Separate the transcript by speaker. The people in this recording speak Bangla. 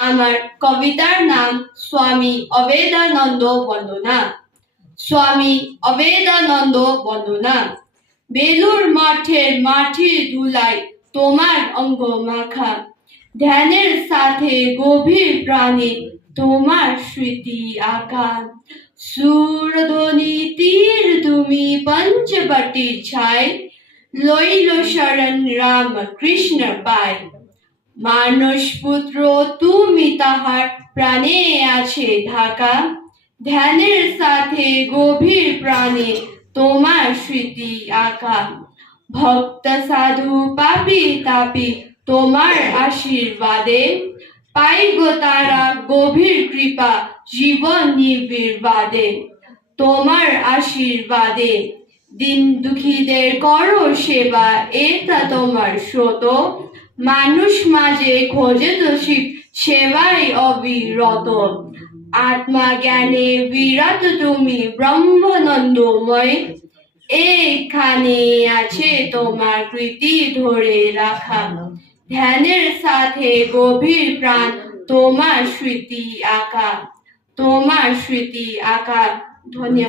Speaker 1: আমার কবিতার নাম স্বামী অবেদানন্দ বন্দনা স্বামী অবেদানন্দ বন্দনা বেলুর মাঠের মাটির ধুলাই তোমার অঙ্গ মাখা ধ্যানের সাথে গভীর প্রাণে তোমার স্মৃতি আঁকা সুরধ্বনি তীর তুমি পঞ্চবটির ছায় লইল শরণ রাম কৃষ্ণ পায় মানস পুত্র, তুমি তাহার প্রাণে আছে ঢাকা। ধ্যানের সাথে গভীর প্রাণে তোমার স্মৃতি আঁকা। ভক্ত, সাধু, পাপি, তাপি, তোমার আশীর্বাদে পাই গো তারা গভীর কৃপা, জীবন নির্বিবাদে। তোমার আশীর্বাদে দিন দুঃখীদের করো সেবা, এটা তোমার স্রোত। মানুষ মাঝে খোঁজে শিব, সেবাই অবিরত। আত্মা জ্ঞানে বিরাট তুমি, ব্রহ্মানন্দময়। এখানে আছে তোমার কৃতি ধরে রাখা। ধ্যানের সাথে গভীর প্রাণ, তোমার স্মৃতি আঁকা। তোমার স্মৃতি আঁকা। ধন্যবাদ।